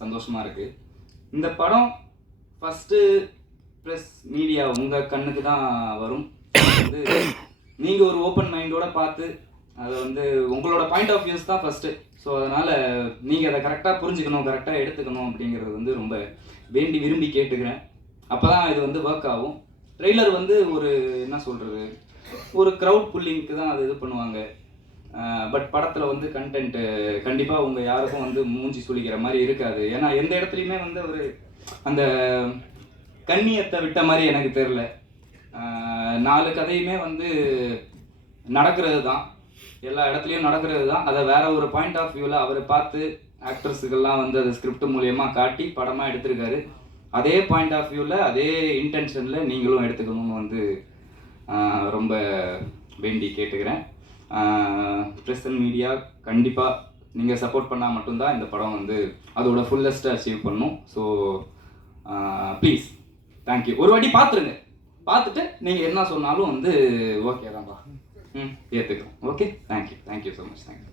சந்தோஷமாக இருக்குது இந்த படம் ஃபஸ்ட்டு ப்ரெஸ் மீடியா உங்கள் கண்ணுக்கு தான் வரும். வந்து நீங்கள் ஒரு ஓப்பன் மைண்டோட பார்த்து அதை வந்து உங்களோட பாயிண்ட் ஆஃப் வியூஸ் தான் ஃபஸ்ட்டு ஸோ அதனால் நீங்கள் அதை கரெக்டாக புரிஞ்சுக்கணும் கரெக்டாக எடுத்துக்கணும் அப்படிங்கிறது வந்து ரொம்ப வேண்டி விரும்பி கேட்டுக்கிறேன். அப்போ தான் இது வந்து ஒர்க் ஆகும். ட்ரெய்லர் வந்து ஒரு என்ன சொல்கிறது ஒரு க்ரௌட் புல்லிங்க்கு தான் அது இது பண்ணுவாங்க. பட் படத்தில் வந்து கண்டென்ட்டு கண்டிப்பாக உங்கள் யாருக்கும் வந்து மூஞ்சி சுளிக்கிற மாதிரி இருக்காது. ஏன்னா எந்த இடத்துலையுமே வந்து ஒரு அந்த கண்ணியத்தை விட்ட மாதிரி எனக்கு தெரில நாலு கதையுமே வந்து நடக்கிறது தான் எல்லா இடத்துலையும் நடக்கிறது தான் அதை வேற ஒரு பாயிண்ட் ஆஃப் வியூவில் அவர் பார்த்து ஆக்ட்ரஸுக்கெல்லாம் வந்து அது ஸ்கிரிப்ட் மூலயமா காட்டி படமாக எடுத்திருக்காரு. அதே பாயிண்ட் ஆஃப் வியூவில் அதே இன்டென்ஷனில் நீங்களும் எடுத்துக்கணும்னு வந்து ரொம்ப வேண்டி கேட்டுக்கிறேன். ப்ரெஸ் அண்ட் மீடியா கண்டிப்பாக நீங்கள் சப்போர்ட் பண்ணால் மட்டும்தான் இந்த படம் வந்து அதோட ஃபுல்லஸ்ட்டை அச்சீவ் பண்ணும். ஸோ ப்ளீஸ் தேங்க்யூ ஒரு வாட்டி பார்த்துருங்க பார்த்துட்டு நீங்கள் என்ன சொன்னாலும் வந்து ஓகே தான்ப்பா. ம் ஏற்றுக்கிறோம் okay thank you thank you so much thank you